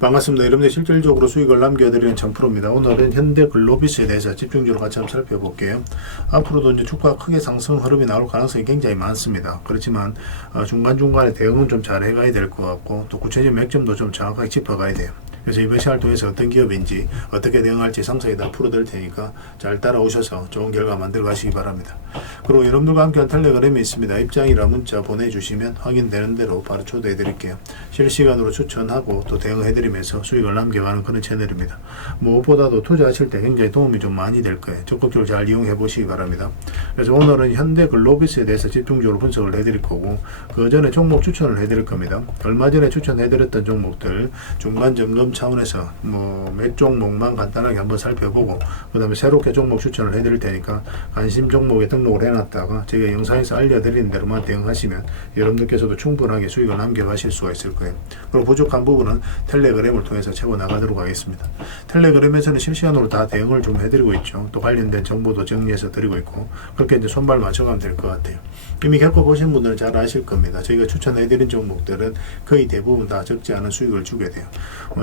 반갑습니다. 여러분들 실질적으로 수익을 남겨드리는 청프로입니다. 오늘은 현대글로비스에 대해서 집중적으로 같이 한번 살펴볼게요. 앞으로도 이제 주가 크게 상승 흐름이 나올 가능성이 굉장히 많습니다. 그렇지만 중간중간에 대응은 좀 잘 해가야 될 것 같고, 또 구체적인 맥점도 좀 정확하게 짚어가야 돼요. 그래서 이번 시간을 통해서 어떤 기업인지 어떻게 대응할지 상세히 다 풀어드릴 테니까 잘 따라오셔서 좋은 결과 만들어 가시기 바랍니다. 그리고 여러분들과 함께한 텔레그램이 있습니다. 입장이라 문자 보내주시면 확인되는 대로 바로 초대해 드릴게요. 실시간으로 추천하고 또 대응해 드리면서 수익을 남겨가는 그런 채널입니다. 무엇보다도 투자하실 때 굉장히 도움이 좀 많이 될 거예요. 적극적으로 잘 이용해 보시기 바랍니다. 그래서 오늘은 현대글로비스에 대해서 집중적으로 분석을 해 드릴 거고, 그 전에 종목 추천을 해 드릴 겁니다. 얼마 전에 추천해 드렸던 종목들 중간 점검 차원에서 몇 종목만 간단하게 한번 살펴보고, 그 다음에 새롭게 종목 추천을 해 드릴 테니까 관심 종목에 등록을 해놨다가 제가 영상에서 알려드리는 대로만 대응하시면 여러분들께서도 충분하게 수익을 남겨가실 수가 있을 거예요. 그리고 부족한 부분은 텔레그램을 통해서 채워나가도록 하겠습니다. 텔레그램에서는 실시간으로 다 대응을 좀 해드리고 있죠. 또 관련된 정보도 정리해서 드리고 있고, 그렇게 이제 손발 맞춰가면 될 것 같아요. 이미 겪어보신 분들은 잘 아실 겁니다. 저희가 추천해드린 종목들은 거의 대부분 다 적지 않은 수익을 주게 돼요.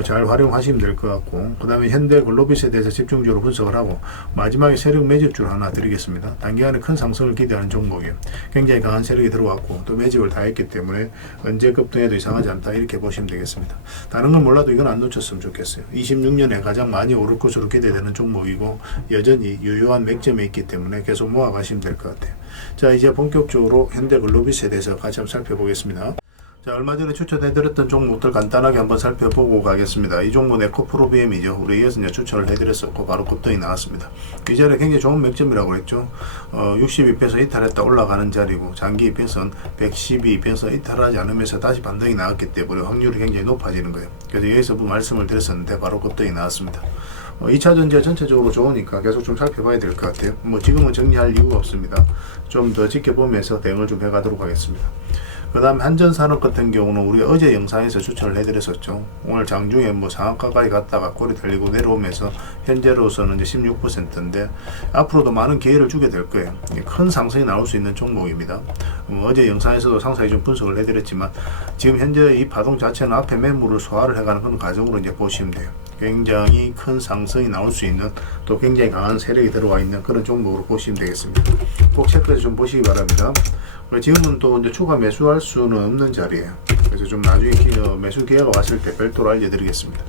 잘 활용하시면 될 것 같고, 그 다음에 현대글로비스에 대해서 집중적으로 분석을 하고, 마지막에 세력 매집주를 하나 드리겠습니다. 단기간에 큰 상승을 기대하는 종목이에요. 굉장히 강한 세력이 들어왔고 또 매집을 다 했기 때문에 언제 급등해도 이상하지 않다, 이렇게 보시면 되겠습니다. 다른 건 몰라도 이건 안 놓쳤으면 좋겠어요. 26년에 가장 많이 오를 것으로 기대되는 종목이고 여전히 유효한 맥점에 있기 때문에 계속 모아가시면 될 것 같아요. 자, 이제 본격적으로 현대글로비스에 대해서 같이 한번 살펴보겠습니다. 자, 얼마 전에 추천해드렸던 종목들 간단하게 한번 살펴보고 가겠습니다. 이 종목 에코프로비엠이죠. 우리 이어서 이제 추천을 해드렸었고 바로 급등이 나왔습니다. 이 자리에 굉장히 좋은 맥점이라고 그랬죠. 62편선 이탈했다 올라가는 자리고, 장기 2편선 112편선 이탈하지 않으면서 다시 반등이 나왔기 때문에 확률이 굉장히 높아지는 거예요. 그래서 여기서 말씀을 드렸었는데 바로 급등이 나왔습니다. 2차전지가 전체적으로 좋으니까 계속 좀 살펴봐야 될 것 같아요. 지금은 정리할 이유가 없습니다. 좀 더 지켜보면서 대응을 좀 해가도록 하겠습니다. 그 다음 한전산업 같은 경우는 우리 어제 영상에서 추천을 해드렸었죠. 오늘 장중에 상한가까지 갔다가 꼬리 달리고 내려오면서 현재로서는 이제 16%인데 앞으로도 많은 기회를 주게 될 거예요. 큰 상승이 나올 수 있는 종목입니다. 어제 영상에서도 상세히 좀 분석을 해드렸지만 지금 현재 이 파동 자체는 앞에 매물을 소화를 해가는 그런 과정으로 이제 보시면 돼요. 굉장히 큰 상승이 나올 수 있는, 또 굉장히 강한 세력이 들어와 있는 그런 종목으로 보시면 되겠습니다. 꼭 체크해서 좀 보시기 바랍니다. 지금은 또 이제 추가 매수할 수는 없는 자리예요. 그래서 좀 나중에 매수 기회가 왔을 때 별도로 알려드리겠습니다.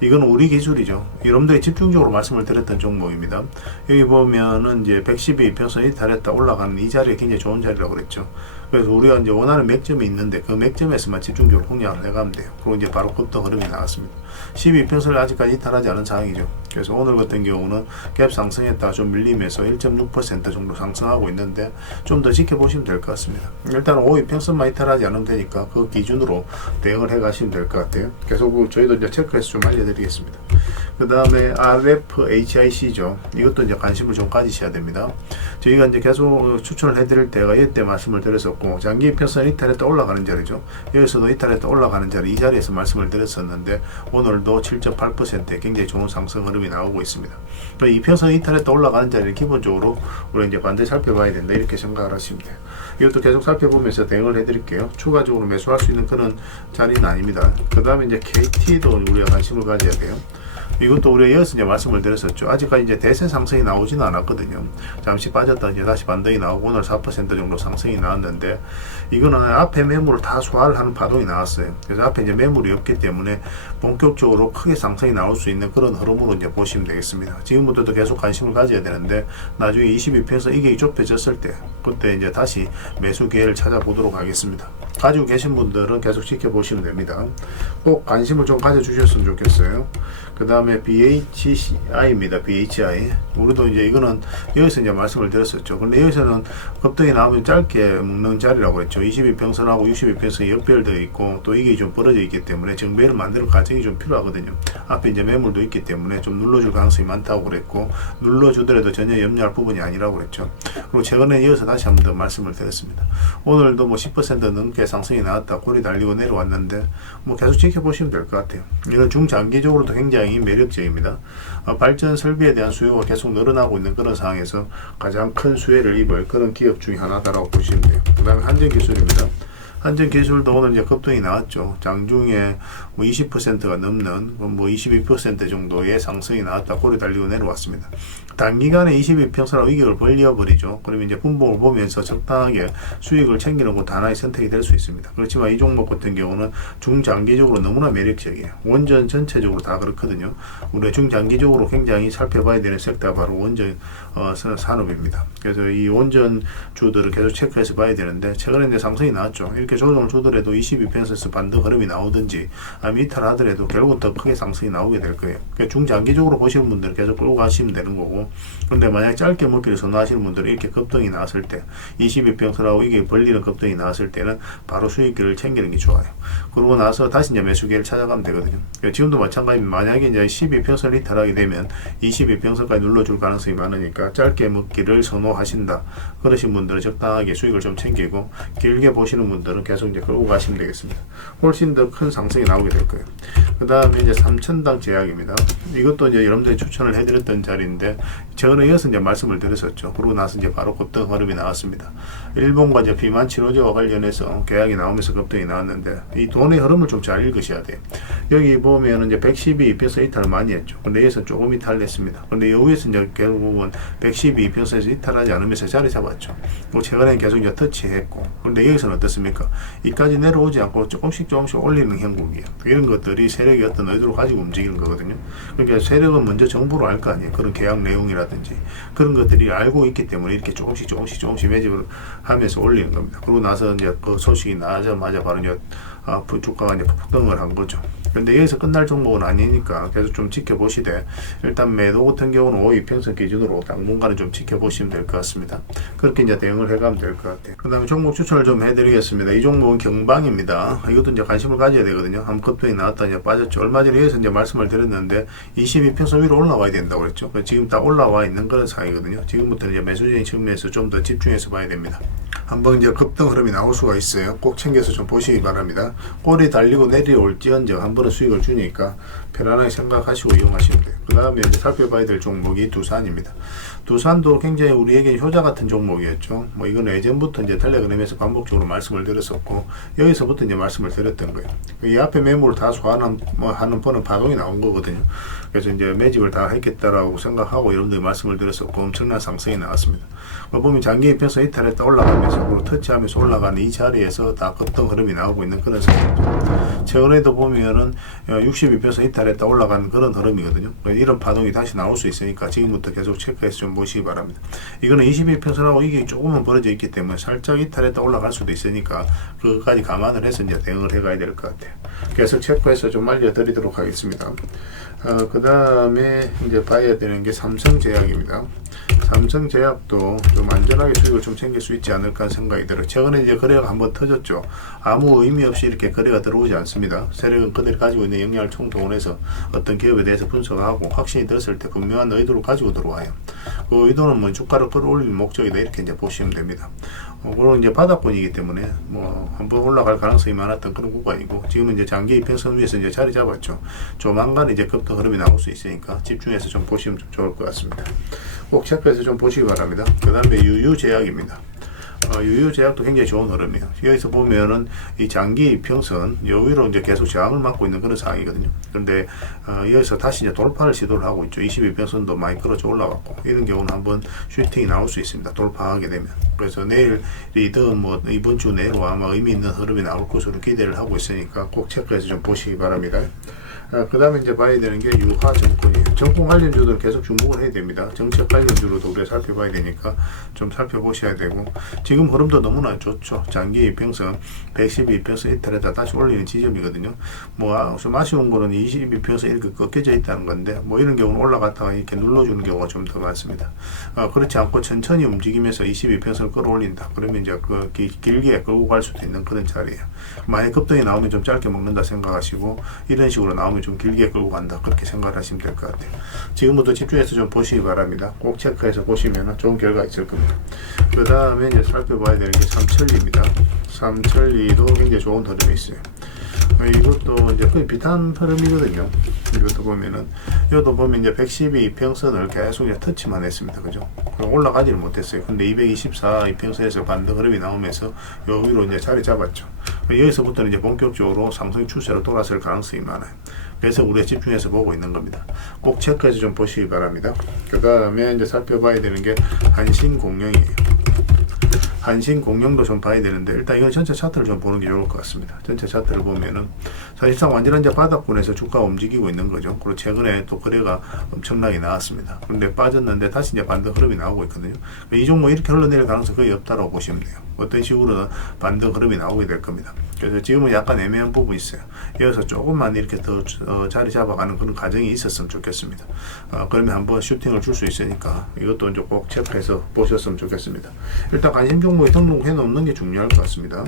이건 우리 기술이죠. 여러분들이 집중적으로 말씀을 드렸던 종목입니다. 여기 보면은 이제 112편선 이탈했다 올라가는 이 자리가 굉장히 좋은 자리라고 그랬죠. 그래서 우리가 이제 원하는 맥점이 있는데 그 맥점에서만 집중적으로 공략을 해가면 돼요. 그리고 이제 바로 급등 흐름이 나왔습니다. 12편선을 아직까지 이탈하지 않은 상황이죠. 그래서 오늘 같은 경우는 갭 상승했다가 좀 밀리면서 1.6% 정도 상승하고 있는데 좀 더 지켜보시면 될 것 같습니다. 일단 5위편선만 이탈하지 않으면 되니까 그 기준으로 대응을 해 가시면 될 것 같아요. 계속 저희도 이제 체크해서 좀 알려드리겠습니다. 그 다음에 RFHIC죠. 이것도 이제 관심을 좀 가지셔야 됩니다. 저희가 이제 계속 추천을 해드릴 때가 이때 말씀을 드렸었고, 장기 편선 이탈했다 올라가는 자리죠. 여기서도 이탈했다 올라가는 자리, 이 자리에서 말씀을 드렸었는데 오늘도 7.8%의 굉장히 좋은 상승 흐름이 나오고 있습니다. 이 편선 이탈했다 올라가는 자리를 기본적으로 우리 이제 반드시 살펴봐야 된다, 이렇게 생각을 하시면 돼요. 이것도 계속 살펴보면서 대응을 해드릴게요. 추가적으로 매수할 수 있는 그런 자리는 아닙니다. 그 다음에 이제 KT도 우리가 관심을 가져야 돼요. 이것도 우리가 이어서 이제 말씀을 드렸었죠. 아직까지 이제 대세 상승이 나오지는 않았거든요. 잠시 빠졌다 이제 다시 반등이 나오고 오늘 4% 정도 상승이 나왔는데, 이거는 앞에 매물을 다 소화를 하는 파동이 나왔어요. 그래서 앞에 이제 매물이 없기 때문에 본격적으로 크게 상승이 나올 수 있는 그런 흐름으로 이제 보시면 되겠습니다. 지금부터도 계속 관심을 가져야 되는데, 나중에 22편에서 이게 좁혀졌을 때 그때 이제 다시 매수 기회를 찾아보도록 하겠습니다. 가지고 계신 분들은 계속 지켜보시면 됩니다. 꼭 관심을 좀 가져주셨으면 좋겠어요. 그 다음에 BHI입니다. BHI. 우리도 이제 이거는 여기서 이제 말씀을 드렸었죠. 근데 여기서는 급등이 나오면 짧게 묶는 자리라고 했죠. 22평선하고 62평선이 역별되어 있고, 또 이게 좀 벌어져 있기 때문에 정배를 만드는 과정이 좀 필요하거든요. 앞에 이제 매물도 있기 때문에 좀 눌러줄 가능성이 많다고 그랬고, 눌러주더라도 전혀 염려할 부분이 아니라고 그랬죠. 그리고 최근에 이어서 다시 한 번 더 말씀을 드렸습니다. 오늘도 10% 넘게 상승이 나왔다 꼬리 달리고 내려왔는데 계속 지켜보시면 될 것 같아요. 이건 중장기적으로도 굉장히 매력적입니다. 발전 설비에 대한 수요가 계속 늘어나고 있는 그런 상황에서 가장 큰 수혜를 입을 그런 기업 중에 하나다라고 보시면 돼요. 그 다음에 한전기술입니다. 한전 기술도 오늘 이제 급등이 나왔죠. 장중에 뭐 20%가 넘는 뭐 22% 정도의 상승이 나왔다. 고리 달리고 내려왔습니다. 단기간에 22평선하고 이격을 벌려버리죠. 그러면 이제 분봉을 보면서 적당하게 수익을 챙기는 것도 하나의 선택이 될 수 있습니다. 그렇지만 이 종목 같은 경우는 중장기적으로 너무나 매력적이에요. 원전 전체적으로 다 그렇거든요. 우리가 중장기적으로 굉장히 살펴봐야 되는 섹터가 바로 원전 산업입니다. 그래서 이 원전 주들을 계속 체크해서 봐야 되는데, 최근에 이제 상승이 나왔죠. 이렇게 조정을 주더라도 22평선에서 반등 흐름이 나오든지 아니면 이탈하더라도 결국은 더 크게 상승이 나오게 될 거예요. 그러니까 중장기적으로 보시는 분들은 계속 끌고 가시면 되는 거고, 근데 만약 짧게 먹기를 선호하시는 분들은 이렇게 급등이 나왔을 때 22평선하고 이게 벌리는 급등이 나왔을 때는 바로 수익을 챙기는 게 좋아요. 그러고 나서 다시 이제 매수기를 찾아가면 되거든요. 그러니까 지금도 마찬가지입니다. 만약에 이제 12평선을 이탈하게 되면 22평선까지 눌러줄 가능성이 많으니까 짧게 먹기를 선호하신다 그러신 분들은 적당하게 수익을 좀 챙기고, 길게 보시는 분들은 계속 이제 끌고 가시면 되겠습니다. 훨씬 더 큰 상승이 나오게 될 거예요. 그 다음에 이제 3천당 제약입니다. 이것도 이제 여러분들이 추천을 해드렸던 자리인데, 최근에 이어서 이제 말씀을 드렸었죠. 그러고 나서 이제 바로 급등 흐름이 나왔습니다. 일본과 이제 비만 치료제와 관련해서 계약이 나오면서 급등이 나왔는데, 이 돈의 흐름을 좀 잘 읽으셔야 돼요. 여기 보면은 이제 112평선 이탈을 많이 했죠. 근데 여기서 조금 이탈했습니다. 근데 여기에서 이제 결국은 112평선에서 이탈하지 않으면서 자리 잡았죠. 최근에 계속 이제 터치했고, 근데 여기서는 어떻습니까? 이까지 내려오지 않고 조금씩 올리는 형국이에요. 이런 것들이 세력이 어떤 의도를 가지고 움직이는 거거든요. 그러니까 세력은 먼저 정보를 알 거 아니에요. 그런 계약 내용이라든지 그런 것들이 알고 있기 때문에 이렇게 조금씩 매집을 하면서 올리는 겁니다. 그러고 나서 이제 그 소식이 나자마자 바로 이제 주가가 이제 폭등을 한 거죠. 근데 여기서 끝날 종목은 아니니까 계속 좀 지켜보시되, 일단 매도 같은 경우는 5이평선 기준으로 당분간은 좀 지켜보시면 될 것 같습니다. 그렇게 이제 대응을 해가면 될 것 같아요. 그 다음에 종목 추천을 좀 해드리겠습니다. 이 종목은 경방입니다. 이것도 이제 관심을 가져야 되거든요. 한 급등이 나왔다 이제 빠졌죠. 얼마 전에 여기서 이제 말씀을 드렸는데 22평선 위로 올라와야 된다고 그랬죠. 지금 다 올라와 있는 그런 상황이거든요. 지금부터는 이제 매수적인 측면에서 좀 더 집중해서 봐야 됩니다. 한번 이제 급등 흐름이 나올 수가 있어요. 꼭 챙겨서 좀 보시기 바랍니다. 꼬리 달리고 내려올지언정 한 번은 수익을 주니까 편안하게 생각하시고 이용하시면 돼요. 그 다음에 이제 살펴봐야 될 종목이 두산입니다. 두산도 굉장히 우리에게 효자 같은 종목이었죠. 뭐 이건 예전부터 이제 텔레그램에서 반복적으로 말씀을 드렸었고, 여기서부터 이제 말씀을 드렸던 거예요. 이 앞에 매물을 다 소환하는 하는 파동이 나온 거거든요. 그래서 이제 매집을 다 했겠다라고 생각하고 여러분들이 말씀을 드렸었고, 엄청난 상승이 나왔습니다. 보면 장기 이평선 이탈했다 올라가면서 그리고 터치하면서 올라가는 이 자리에서 다 급등 흐름이 나오고 있는 그런 상황이죠. 최근에도 보면은 62평선 이탈했다 올라가는 그런 흐름이거든요. 이런 파동이 다시 나올 수 있으니까 지금부터 계속 체크해서 좀 보시기 바랍니다. 이거는 22평선하고 이게 조금은 벌어져 있기 때문에 살짝 이탈했다 올라갈 수도 있으니까 그것까지 감안을 해서 이제 대응을 해가야 될 것 같아요. 그래서 체크해서 좀 알려드리도록 하겠습니다. 그 다음에 이제 봐야 되는 게 삼성제약입니다. 삼성제약도 좀 안전하게 수익을 좀 챙길 수 있지 않을까 생각이 들어요. 최근에 이제 거래가 한번 터졌죠. 아무 의미 없이 이렇게 거래가 들어오지 않습니다. 세력은 그들이 가지고 있는 역량을 총동원해서 어떤 기업에 대해서 분석하고 확신이 들었을 때 분명한 의도를 가지고 들어와요. 그 의도는 뭐 주가를 끌어올리는 목적이다 이렇게 이제 보시면 됩니다. 물론 이제 바닥권이기 때문에 뭐 한번 올라갈 가능성이 많았던 그런 구간이고, 지금은 이제 장기 이평선 위에서 이제 자리 잡았죠. 조만간 이제 급등 흐름이 나올 수 있으니까 집중해서 좀 보시면 좀 좋을 것 같습니다. 꼭 체크해서 좀 보시기 바랍니다. 그 다음에 유유제약입니다. 유유제약도 굉장히 좋은 흐름이에요. 여기서 보면은 이 장기 이평선 요 위로 이제 계속 저항을 맞고 있는 그런 상황이거든요. 그런데 여기서 다시 이제 돌파를 시도를 하고 있죠. 22평선도 많이 끌어져 올라갔고, 이런 경우는 한번 슈팅이 나올 수 있습니다. 돌파하게 되면. 그래서 내일이든 뭐 이번 주 내로 아마 의미 있는 흐름이 나올 것으로 기대를 하고 있으니까 꼭 체크해서 좀 보시기 바랍니다. 그 다음에 이제 봐야 되는 게 유화증권이에요. 정권 관련주들 계속 주목을 해야 됩니다. 정책 관련주로도 우리가 살펴봐야 되니까 좀 살펴보셔야 되고, 지금 흐름도 너무나 좋죠. 장기 이평선 112평선 이탈에다 다시 올리는 지점이거든요. 뭐 좀 아쉬운 거는 22평선 이렇게 꺾여져 있다는 건데, 뭐 이런 경우는 올라갔다가 이렇게 눌러주는 경우가 좀 더 많습니다. 그렇지 않고 천천히 움직이면서 22평선을 끌어올린다. 그러면 이제 그 길게 끌고 갈 수도 있는 그런 자리예요. 만약 급등이 나오면 좀 짧게 먹는다 생각하시고, 이런 식으로 나오면 좀 길게 끌고 간다 그렇게 생각을 하시면 될 것 같아요. 지금부터 집중해서 좀 보시기 바랍니다. 꼭 체크해서 보시면 좋은 결과 있을 겁니다. 그 다음에 이제 살펴봐야 되는 게 삼천리입니다. 삼천리도 굉장히 좋은 흐름이 있어요. 이것도 이제 거의 비슷한 흐름이거든요. 이것도 보면은, 이것도 보면 이제 112 이평선을 계속 이제 터치만 했습니다. 그죠? 올라가지를 못했어요. 근데 224 이평선에서 반등 흐름이 나오면서 요 위로 이제 자리 잡았죠. 여기서부터는 이제 본격적으로 상승 추세로 돌아설 가능성이 많아요. 그래서 우리가 집중해서 보고 있는 겁니다. 꼭 체크해서 좀 보시기 바랍니다. 그 다음에 이제 살펴봐야 되는 게 한신공룡이에요. 한신공룡도 좀 봐야 되는데, 일단 이건 전체 차트를 좀 보는 게 좋을 것 같습니다. 전체 차트를 보면은 사실상 완전한 이제 바닥권에서 주가가 움직이고 있는 거죠. 그리고 최근에 또 거래가 엄청나게 나왔습니다. 그런데 빠졌는데 다시 이제 반등 흐름이 나오고 있거든요. 이 종목 이렇게 흘러내릴 가능성이 거의 없다고 보시면 돼요. 어떤 식으로든 반등 흐름이 나오게 될 겁니다. 그래서 지금은 약간 애매한 부분이 있어요. 여기서 조금만 이렇게 더 자리 잡아가는 그런 과정이 있었으면 좋겠습니다. 그러면 한번 슈팅을 줄 수 있으니까 이것도 이제 꼭 체크해서 보셨으면 좋겠습니다. 일단 관심 종목에 등록해 놓는 게 중요할 것 같습니다.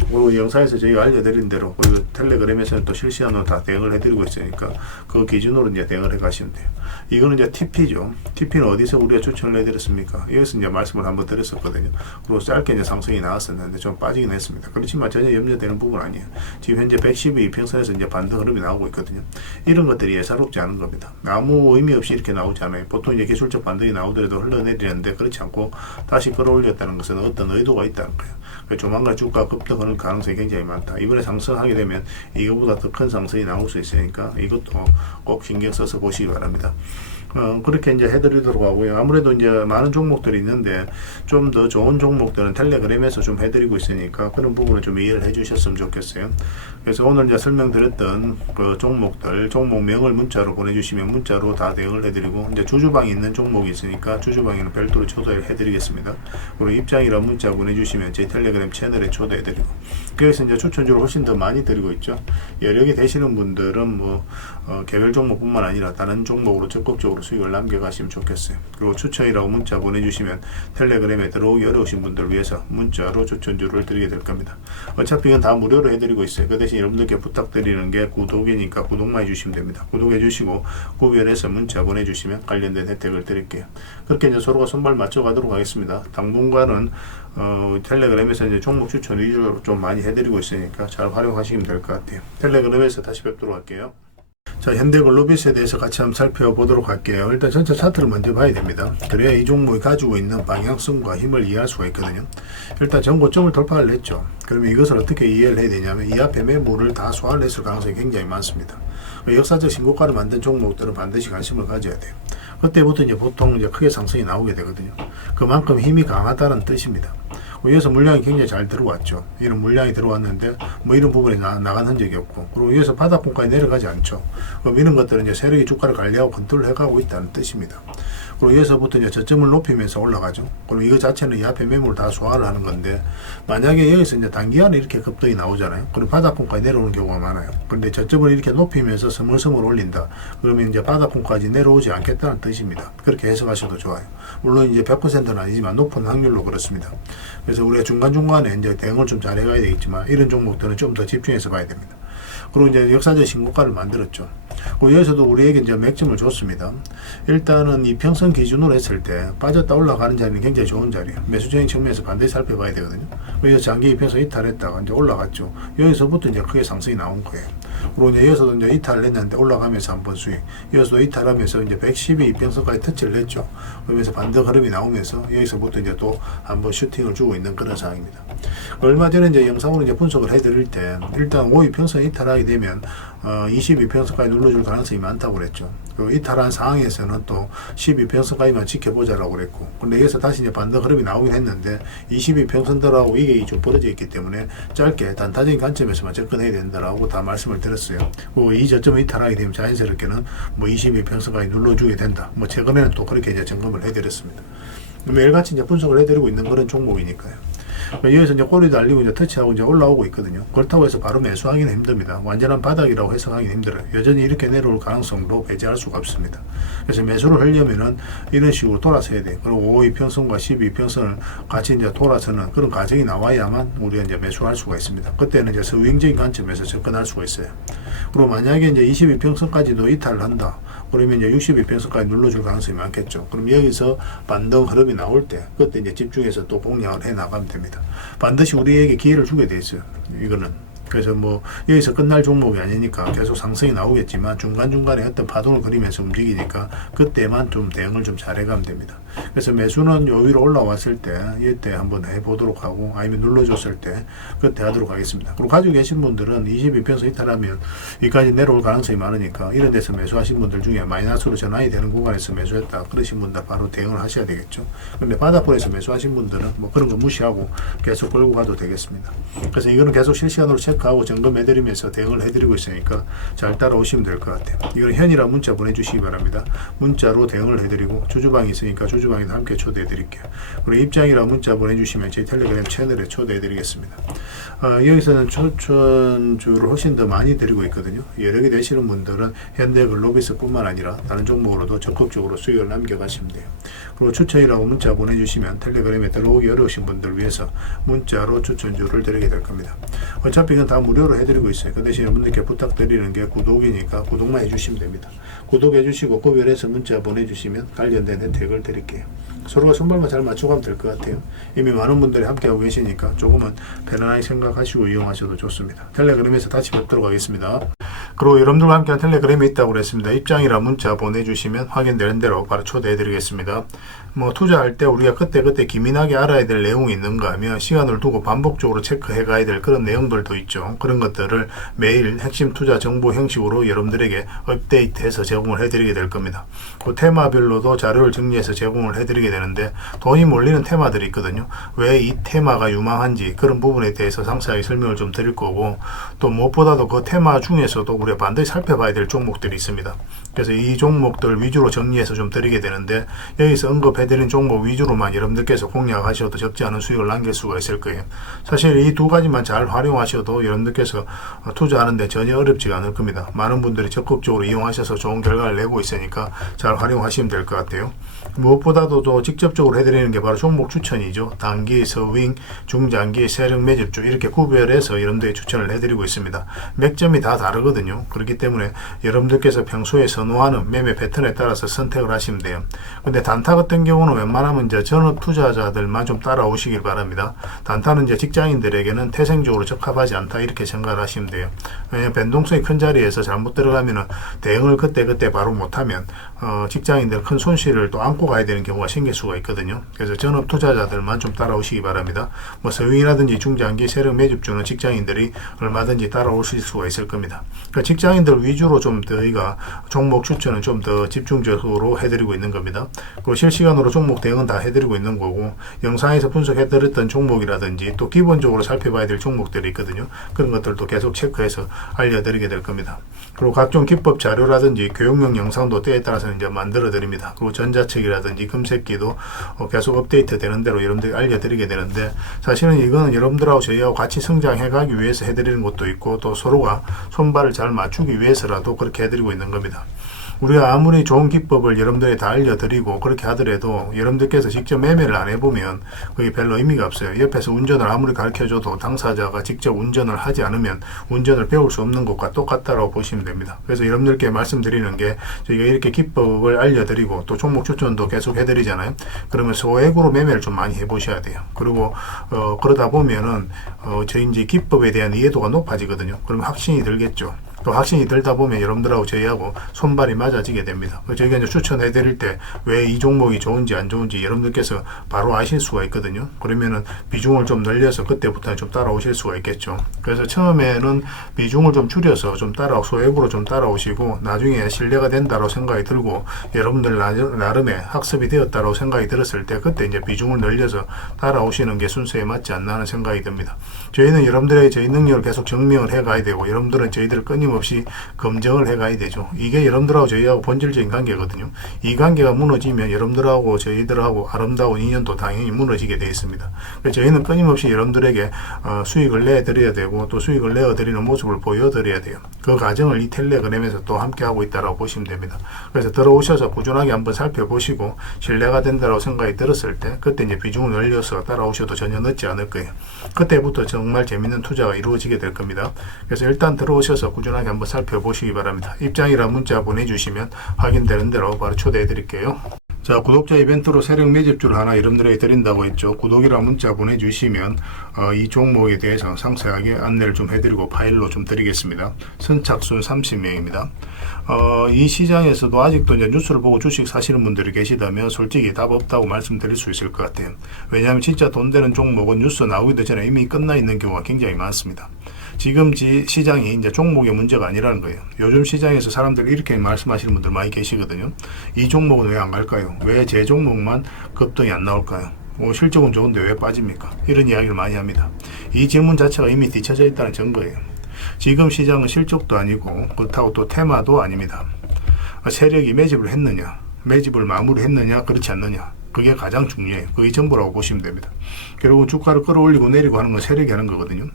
그리고 영상에서 저희가 알려드린 대로, 그리고 텔레그램에서는 또 실시간으로 다 대응을 해드리고 있으니까 그 기준으로 이제 대응을 해 가시면 돼요. 이거는 이제 TP죠. TP는 어디서 우리가 추천을 해드렸습니까? 여기서 이제 말씀을 한번 드렸었거든요. 그리고 짧게 이제 상승이 나왔었는데 좀 빠지긴 했습니다. 그렇지만 전혀 염려되는 부분 아니에요. 지금 현재 112 이평선에서 이제 반등 흐름이 나오고 있거든요. 이런 것들이 예사롭지 않은 겁니다. 아무 의미 없이 이렇게 나오지 않아요. 보통 이제 기술적 반등이 나오더라도 흘러내리는데, 그렇지 않고 다시 끌어올렸다는 것은 어떤 의도가 있다는 거예요. 조만간 주가 급등하는 가능성이 굉장히 많다. 이번에 상승하게 되면 이거보다 더 큰 상승이 나올 수 있으니까 이것도 꼭 신경 써서 보시기 바랍니다. 그렇게 이제 해드리도록 하고요. 아무래도 이제 많은 종목들이 있는데 좀 더 좋은 종목들은 텔레그램에서 좀 해드리고 있으니까 그런 부분을 좀 이해를 해주셨으면 좋겠어요. 그래서 오늘 이제 설명드렸던 그 종목들, 종목명을 문자로 보내주시면 문자로 다 대응을 해드리고, 이제 주주방이 있는 종목이 있으니까 주주방에는 별도로 초대해드리겠습니다. 그리고 입장이란 문자 보내주시면 제 텔레그램 채널에 초대해드리고, 그래서 이제 추천주를 훨씬 더 많이 드리고 있죠. 여력이 되시는 분들은 뭐 개별 종목뿐만 아니라 다른 종목으로 적극적으로 수익을 남겨가시면 좋겠어요. 그리고 추천이라고 문자 보내주시면 텔레그램에 들어오기 어려우신 분들을 위해서 문자로 추천주를 드리게 될 겁니다. 어차피 이건 다 무료로 해드리고 있어요. 그 대신 여러분들께 부탁드리는 게 구독이니까 구독만 해주시면 됩니다. 구독해 주시고 구별해서 문자 보내주시면 관련된 혜택을 드릴게요. 그렇게 이제 서로가 손발 맞춰가도록 하겠습니다. 당분간은 텔레그램에서 이제 종목 추천 위주로 좀 많이 해드리고 있으니까 잘 활용하시면 될 것 같아요. 텔레그램에서 다시 뵙도록 할게요. 자, 현대글로비스에 대해서 같이 한번 살펴보도록 할게요. 일단 전체 차트를 먼저 봐야 됩니다. 그래야 이 종목이 가지고 있는 방향성과 힘을 이해할 수가 있거든요. 일단 전고점을 돌파를 했죠. 그러면 이것을 어떻게 이해를 해야 되냐면, 이 앞에 매물을 다 소화를 했을 가능성이 굉장히 많습니다. 역사적 신고가를 만든 종목들은 반드시 관심을 가져야 돼요. 그때부터 이제 보통 이제 크게 상승이 나오게 되거든요. 그만큼 힘이 강하다는 뜻입니다. 여기서 물량이 굉장히 잘 들어왔죠. 이런 물량이 들어왔는데 뭐 이런 부분에 나간 흔적이 없고, 그리고 여기서 바닥권까지 내려가지 않죠. 그럼 이런 것들은 이제 세력이 주가를 관리하고 컨트롤 해가고 있다는 뜻입니다. 그리고 여기서부터 이제 저점을 높이면서 올라가죠. 그럼 이거 자체는 이 앞에 매물을 다 소화를 하는 건데, 만약에 여기서 이제 단기간에 이렇게 급등이 나오잖아요. 그럼 바닥권까지 내려오는 경우가 많아요. 그런데 저점을 이렇게 높이면서 스물스물 올린다. 그러면 이제 바닥권까지 내려오지 않겠다는 뜻입니다. 그렇게 해석하셔도 좋아요. 물론 이제 100%는 아니지만 높은 확률로 그렇습니다. 그래서 우리가 중간중간에 이제 대응을 좀 잘 해가야 되겠지만, 이런 종목들은 좀 더 집중해서 봐야 됩니다. 그리고 이제 역사적 신고가를 만들었죠. 여기서도 우리에게 이제 맥점을 줬습니다. 일단은 이 평선 기준으로 했을 때 빠졌다 올라가는 자리는 굉장히 좋은 자리예요. 매수적인 측면에서 반드시 살펴봐야 되거든요. 그래서 장기 이평선 이탈했다가 이제 올라갔죠. 여기서부터 이제 크게 상승이 나온 거예요. 그리고 이제 여기서도 이제 이탈을 했는데 올라가면서 한번 수익. 여기서도 이탈하면서 이제 112 이평선까지 터치를 했죠. 그러면서 반등 흐름이 나오면서 여기서부터 이제 또 한번 슈팅을 주고 있는 그런 상황입니다. 얼마 전에 이제 영상으로 이제 분석을 해드릴 때, 일단 5 이평선 이탈하게 되면 22평선까지 눌러줄 가능성이 많다고 그랬죠. 그 이탈한 상황에서는 또 12평선까지만 지켜보자라고 그랬고, 근데 여기서 다시 이제 반등 흐름이 나오긴 했는데 22평선들하고 이게 좀 벌어져 있기 때문에 짧게 단타적인 관점에서만 접근해야 된다라고 다 말씀을 드렸어요. 그리고 이 저점을 이탈하게 되면 자연스럽게는 뭐 22평선까지 눌러주게 된다. 뭐 최근에는 또 그렇게 이제 점검을 해드렸습니다. 매일같이 이제 분석을 해드리고 있는 그런 종목이니까요. 여기서 이제 꼬리 달리고 이제 터치하고 이제 올라오고 있거든요. 그렇다고 해서 바로 매수하기는 힘듭니다. 완전한 바닥이라고 해석하기는 힘들어요. 여전히 이렇게 내려올 가능성도 배제할 수가 없습니다. 그래서 매수를 하려면은 이런 식으로 돌아서야 돼요. 그리고 5 이평선과 12 이평선을 같이 이제 돌아서는 그런 과정이 나와야만 우리가 이제 매수할 수가 있습니다. 그때는 이제 서윙적인 관점에서 접근할 수가 있어요. 그리고 만약에 이제 22평선까지도 이탈을 한다. 그러면 이제 62평선까지 눌러줄 가능성이 많겠죠. 그럼 여기서 반등 흐름이 나올 때, 그때 이제 집중해서 또 공략을 해 나가면 됩니다. 반드시 우리에게 기회를 주게 돼 있어요. 이거는 그래서 뭐 여기서 끝날 종목이 아니니까 계속 상승이 나오겠지만 중간중간에 어떤 파동을 그리면서 움직이니까 그때만 좀 대응을 좀 잘해가면 됩니다. 그래서 매수는 요 위로 올라왔을 때 이때 한번 해보도록 하고, 아니면 눌러줬을 때 그때 하도록 하겠습니다. 그리고 가지고 계신 분들은 22편서 이탈하면 여기까지 내려올 가능성이 많으니까 이런 데서 매수하신 분들 중에 마이너스로 전환이 되는 구간에서 매수했다 그러신 분들 바로 대응을 하셔야 되겠죠. 근데 바닥권에서 매수하신 분들은 뭐 그런 거 무시하고 계속 끌고 가도 되겠습니다. 그래서 이거는 계속 실시간으로 체크하고 점검해드리면서 대응을 해드리고 있으니까 잘 따라오시면 될 것 같아요. 이거는 현이라 문자 보내주시기 바랍니다. 문자로 대응을 해드리고, 주주방이 있으니까 주주방에도 함께 초대해드릴게요. 그리고 입장이라 문자 보내주시면 제 텔레그램 채널에 초대해드리겠습니다. 여기서는 추천주를 훨씬 더 많이 드리고 있거든요. 여러 개 되시는 분들은 현대글로비스 뿐만 아니라 다른 종목으로도 적극적으로 수익을 남겨가시면 돼요. 그리고 추천이라고 문자 보내주시면 텔레그램에 들어오기 어려우신 분들 위해서 문자로 추천주를 드리게 될 겁니다. 어차피 이건 다 무료로 해드리고 있어요. 그 대신 여러분들께 부탁드리는 게 구독이니까 구독만 해주시면 됩니다. 구독해주시고 구별해서 문자 보내주시면 관련된 혜택을 드릴게요. 서로가 손발만 잘 맞춰가면 될 것 같아요. 이미 많은 분들이 함께하고 계시니까 조금은 편안하게 생각하시고 이용하셔도 좋습니다. 텔레그램에서 다시 뵙도록 하겠습니다. 그리고 여러분들과 함께한 텔레그램이 있다고 그랬습니다. 입장이라 문자 보내주시면 확인되는 대로 바로 초대해드리겠습니다. 뭐 투자할 때 우리가 그때그때 기민하게 알아야 될 내용이 있는가 하면 시간을 두고 반복적으로 체크해 가야 될 그런 내용들도 있죠. 그런 것들을 매일 핵심 투자 정보 형식으로 여러분들에게 업데이트해서 제공을 해드리게 될 겁니다. 그 테마별로도 자료를 정리해서 제공을 해드리게 되는데, 돈이 몰리는 테마들이 있거든요. 왜 이 테마가 유망한지 그런 부분에 대해서 상세하게 설명을 좀 드릴 거고, 또 무엇보다도 그 테마 중에서도 우리가 반드시 살펴봐야 될 종목들이 있습니다. 그래서 이 종목들 위주로 정리해서 좀 드리게 되는데, 여기서 언급해드린 종목 위주로만 여러분들께서 공략하셔도 적지 않은 수익을 남길 수가 있을 거예요. 사실 이 두 가지만 잘 활용하셔도 여러분들께서 투자하는데 전혀 어렵지가 않을 겁니다. 많은 분들이 적극적으로 이용하셔서 좋은 결과를 내고 있으니까 잘 활용하시면 될 것 같아요. 무엇보다도 또 직접적으로 해드리는 게 바로 종목 추천이죠. 단기, 서윙, 중장기, 세력 매집주 이렇게 구별해서 여러분들이 추천을 해드리고 있습니다. 맥점이 다 다르거든요. 그렇기 때문에 여러분들께서 평소에 선호하는 매매 패턴에 따라서 선택을 하시면 돼요. 근데 단타 같은 경우는 웬만하면 이제 전업 투자자들만 좀 따라오시길 바랍니다. 단타는 이제 직장인들에게는 태생적으로 적합하지 않다 이렇게 생각을 하시면 돼요. 왜냐하면 변동성이 큰 자리에서 잘못 들어가면은 대응을 그때 바로 못하면 직장인들 큰 손실을 또 안고 가야 되는 경우가 생길 수가 있거든요. 그래서 전업 투자자들만 좀 따라오시기 바랍니다. 뭐 서윙이라든지 중장기 세력 매집주는 직장인들이 얼마든지 따라오실 수가 있을 겁니다. 그러니까 직장인들 위주로 좀 저희가 종목 추천은 좀 더 집중적으로 해드리고 있는 겁니다. 그리고 실시간으로 종목 대응은 다 해드리고 있는 거고, 영상에서 분석해드렸던 종목이라든지 또 기본적으로 살펴봐야 될 종목들이 있거든요. 그런 것들도 계속 체크해서 알려드리게 될 겁니다. 그리고 각종 기법 자료라든지 교육용 영상도 때에 따라서는 이제 만들어 드립니다. 그리고 전자책이라든지 금색기도 계속 업데이트 되는 대로 여러분들이 알려드리게 되는데, 사실은 이거는 여러분들하고 저희하고 같이 성장해 가기 위해서 해드리는 것도 있고, 또 서로가 손발을 잘 맞추기 위해서라도 그렇게 해드리고 있는 겁니다. 우리가 아무리 좋은 기법을 여러분들이 다 알려드리고 그렇게 하더라도 여러분들께서 직접 매매를 안 해보면 그게 별로 의미가 없어요. 옆에서 운전을 아무리 가르쳐줘도 당사자가 직접 운전을 하지 않으면 운전을 배울 수 없는 것과 똑같다고 보시면 됩니다. 그래서 여러분들께 말씀드리는 게, 저희가 이렇게 기법을 알려드리고 또 종목 추천도 계속 해드리잖아요. 그러면 소액으로 매매를 좀 많이 해보셔야 돼요. 그리고 그러다 보면은 저희 이제 기법에 대한 이해도가 높아지거든요. 그러면 확신이 들겠죠. 또 확신이 들다 보면 여러분들하고 저희하고 손발이 맞아지게 됩니다. 저희가 이제 추천해 드릴 때 왜 이 종목이 좋은지 안 좋은지 여러분들께서 바로 아실 수가 있거든요. 그러면은 비중을 좀 늘려서 그때부터 좀 따라오실 수가 있겠죠. 그래서 처음에는 비중을 좀 줄여서 좀 소액으로 좀 따라오시고, 나중에 신뢰가 된다고 생각이 들고 여러분들 나름의 학습이 되었다고 생각이 들었을 때 그때 이제 비중을 늘려서 따라오시는 게 순서에 맞지 않나 하는 생각이 듭니다. 저희는 여러분들에게 저희 능력을 계속 증명을 해 가야 되고, 여러분들은 저희들을 끊임없이 검증을 해 가야 되죠. 이게 여러분들하고 저희하고 본질적인 관계거든요. 이 관계가 무너지면 여러분들하고 저희들하고 아름다운 인연도 당연히 무너지게 되어 있습니다. 그래서 저희는 끊임없이 여러분들에게 수익을 내드려야 되고, 또 수익을 내어드리는 모습을 보여드려야 돼요. 그 과정을 이 텔레그램에서 또 함께 하고 있다고 보시면 됩니다. 그래서 들어오셔서 꾸준하게 한번 살펴보시고 신뢰가 된다고 생각이 들었을 때 그때 이제 비중을 늘려서 따라오셔도 전혀 늦지 않을 거예요. 그때부터 정말 재밌는 투자가 이루어지게 될 겁니다. 그래서 일단 들어오셔서 꾸준하게 한번 살펴보시기 바랍니다. 입장이라 문자 보내주시면 확인되는 대로 바로 초대해 드릴게요. 자, 구독자 이벤트로 세력 매집주를 하나 여러분들에게 드린다고 했죠. 구독이란 문자 보내주시면 이 종목에 대해서 상세하게 안내를 좀 해드리고 파일로 좀 드리겠습니다. 선착순 30명입니다. 이 시장에서도 아직도 이제 뉴스를 보고 주식 사시는 분들이 계시다면 솔직히 답 없다고 말씀드릴 수 있을 것 같아요. 왜냐하면 진짜 돈 되는 종목은 뉴스 나오기도 전에 이미 끝나 있는 경우가 굉장히 많습니다. 지금 시장이 이제 종목의 문제가 아니라는 거예요. 요즘 시장에서 사람들이 이렇게 말씀하시는 분들 많이 계시거든요. 이 종목은 왜 안 갈까요? 왜 제 종목만 급등이 안 나올까요? 실적은 좋은데 왜 빠집니까? 이런 이야기를 많이 합니다. 이 질문 자체가 이미 뒤쳐져 있다는 증거예요. 지금 시장은 실적도 아니고 그렇다고 또 테마도 아닙니다. 세력이 매집을 했느냐, 매집을 마무리했느냐, 그렇지 않느냐, 그게 가장 중요해요. 그게 전부라고 보시면 됩니다. 결국 주가를 끌어올리고 내리고 하는 건 세력이 하는 거거든요.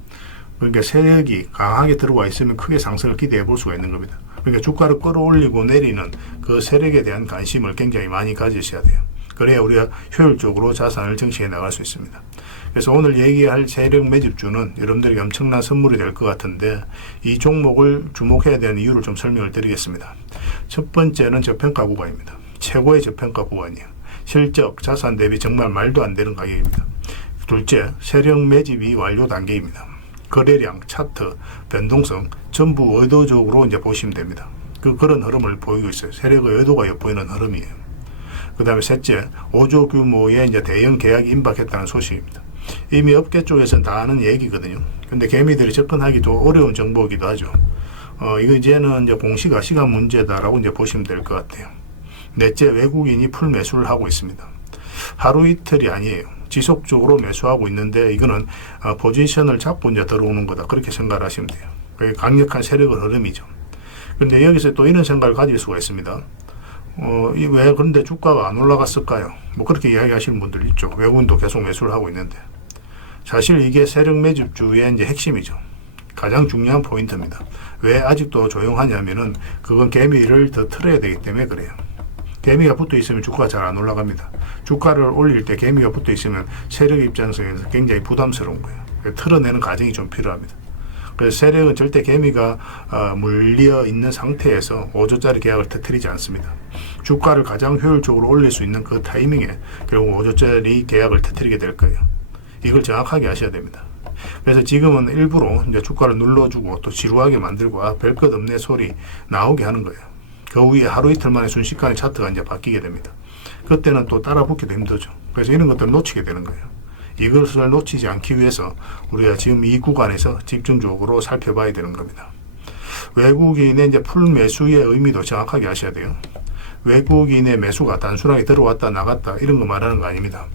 그러니까 세력이 강하게 들어와 있으면 크게 상승을 기대해 볼 수가 있는 겁니다. 그러니까 주가를 끌어올리고 내리는 그 세력에 대한 관심을 굉장히 많이 가지셔야 돼요. 그래야 우리가 효율적으로 자산을 정치해 나갈 수 있습니다. 그래서 오늘 얘기할 세력 매집주는 여러분들에게 엄청난 선물이 될 것 같은데 이 종목을 주목해야 되는 이유를 좀 설명을 드리겠습니다. 첫 번째는 저평가 구간입니다. 최고의 저평가 구간이에요. 실적, 자산 대비 정말 말도 안 되는 가격입니다. 둘째, 세력 매집이 완료 단계입니다. 거래량, 차트, 변동성 전부 의도적으로 이제 보시면 됩니다. 그런 흐름을 보이고 있어요. 세력의 의도가 엿보이는 흐름이에요. 그 다음에 셋째, 5조 규모의 이제 대형 계약이 임박했다는 소식입니다. 이미 업계 쪽에서는 다 아는 얘기거든요. 근데 개미들이 접근하기 좀 어려운 정보이기도 하죠. 이거 이제는 이제 공시가 시간 문제다라고 이제 보시면 될 것 같아요. 넷째, 외국인이 풀 매수를 하고 있습니다. 하루 이틀이 아니에요. 지속적으로 매수하고 있는데 이거는 포지션을 잡고 이제 들어오는 거다. 그렇게 생각을 하시면 돼요. 그게 강력한 세력의 흐름이죠. 그런데 여기서 또 이런 생각을 가질 수가 있습니다. 왜 그런데 주가가 안 올라갔을까요? 뭐 그렇게 이야기하시는 분들 있죠. 외국인도 계속 매수를 하고 있는데. 사실 이게 세력 매집주의 이제 핵심이죠. 가장 중요한 포인트입니다. 왜 아직도 조용하냐면은 그건 개미를 더 틀어야 되기 때문에 그래요. 개미가 붙어 있으면 주가가 잘 안 올라갑니다. 주가를 올릴 때 개미가 붙어 있으면 세력 입장에서 굉장히 부담스러운 거예요. 틀어내는 과정이 좀 필요합니다. 그래서 세력은 절대 개미가 물려 있는 상태에서 5조짜리 계약을 터뜨리지 않습니다. 주가를 가장 효율적으로 올릴 수 있는 그 타이밍에 결국 5조짜리 계약을 터뜨리게 될 거예요. 이걸 정확하게 아셔야 됩니다. 그래서 지금은 일부러 이제 주가를 눌러주고 또 지루하게 만들고 별 것 없네 소리 나오게 하는 거예요. 그 후에 하루 이틀 만에 순식간에 차트가 이제 바뀌게 됩니다. 그때는 또 따라 붙기도 힘들죠. 그래서 이런 것들을 놓치게 되는 거예요. 이것을 놓치지 않기 위해서 우리가 지금 이 구간에서 집중적으로 살펴봐야 되는 겁니다. 외국인의 이제 풀 매수의 의미도 정확하게 아셔야 돼요. 외국인의 매수가 단순하게 들어왔다 나갔다 이런 거 말하는 거 아닙니다.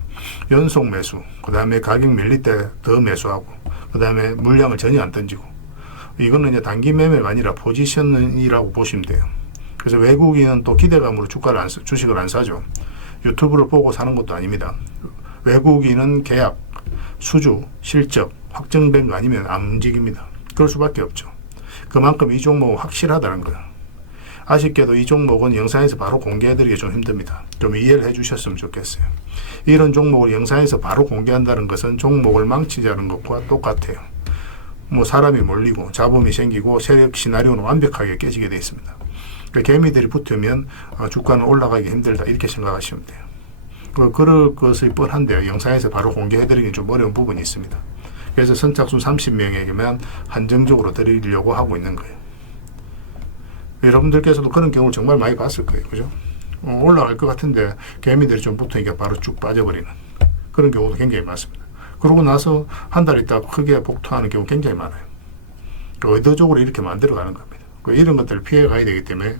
연속 매수, 그 다음에 가격 밀릴 때 더 매수하고, 그 다음에 물량을 전혀 안 던지고, 이거는 이제 단기 매매가 아니라 포지션이라고 보시면 돼요. 그래서 외국인은 또 기대감으로 주식을 안 사죠. 유튜브를 보고 사는 것도 아닙니다. 외국인은 계약, 수주, 실적 확정된 거 아니면 안 움직입니다. 그럴 수밖에 없죠. 그만큼 이 종목은 확실하다는 거예요. 아쉽게도 이 종목은 영상에서 바로 공개해드리기 좀 힘듭니다. 좀 이해를 해주셨으면 좋겠어요. 이런 종목을 영상에서 바로 공개한다는 것은 종목을 망치자는 것과 똑같아요. 뭐 사람이 몰리고 잡음이 생기고 세력 시나리오는 완벽하게 깨지게 되어 있습니다. 개미들이 붙으면 주가는 올라가기 힘들다 이렇게 생각하시면 돼요. 그럴 것이 뻔한데요. 영상에서 바로 공개해드리기 좀 어려운 부분이 있습니다. 그래서 선착순 30명에게만 한정적으로 드리려고 하고 있는 거예요. 여러분들께서도 그런 경우를 정말 많이 봤을 거예요. 그죠? 올라갈 것 같은데 개미들이 좀 붙으니까 바로 쭉 빠져버리는 그런 경우도 굉장히 많습니다. 그러고 나서 한 달 있다가 크게 복토하는 경우 굉장히 많아요. 의도적으로 이렇게 만들어가는 겁니다. 이런 것들을 피해 가야 되기 때문에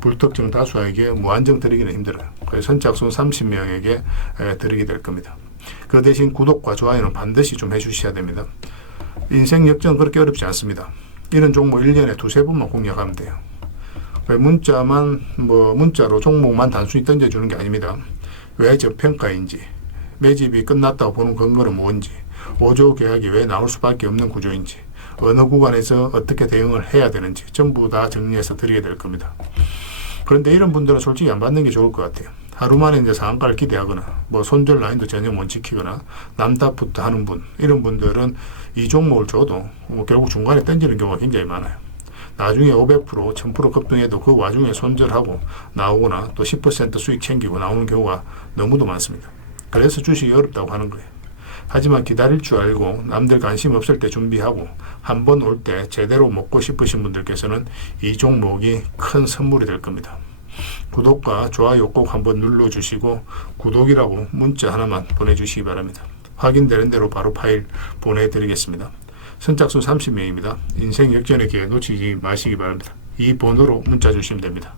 불특정 다수에게 무한정 드리기는 힘들어요. 그래서 선착순 30명에게 드리게 될 겁니다. 그 대신 구독과 좋아요는 반드시 좀 해주셔야 됩니다. 인생 역전은 그렇게 어렵지 않습니다. 이런 종목 1년에 두세 번만 공략하면 돼요. 문자로 종목만 단순히 던져주는 게 아닙니다. 왜 저평가인지, 매집이 끝났다고 보는 근거는 뭔지, 5조 계약이 왜 나올 수밖에 없는 구조인지, 어느 구간에서 어떻게 대응을 해야 되는지 전부 다 정리해서 드리게 될 겁니다. 그런데 이런 분들은 솔직히 안 받는 게 좋을 것 같아요. 하루 만에 이제 상한가를 기대하거나 손절 라인도 전혀 못 지키거나 남탓부터 하는 분, 이런 분들은 이 종목을 줘도 결국 중간에 던지는 경우가 굉장히 많아요. 나중에 500%, 1000% 급등해도 그 와중에 손절하고 나오거나 또 10% 수익 챙기고 나오는 경우가 너무도 많습니다. 그래서 주식이 어렵다고 하는 거예요. 하지만 기다릴 줄 알고 남들 관심 없을 때 준비하고 한 번 올 때 제대로 먹고 싶으신 분들께서는 이 종목이 큰 선물이 될 겁니다. 구독과 좋아요 꼭 한번 눌러주시고 구독이라고 문자 하나만 보내주시기 바랍니다. 확인되는 대로 바로 파일 보내드리겠습니다. 선착순 30명입니다. 인생 역전의 기회 놓치지 마시기 바랍니다. 이 번호로 문자 주시면 됩니다.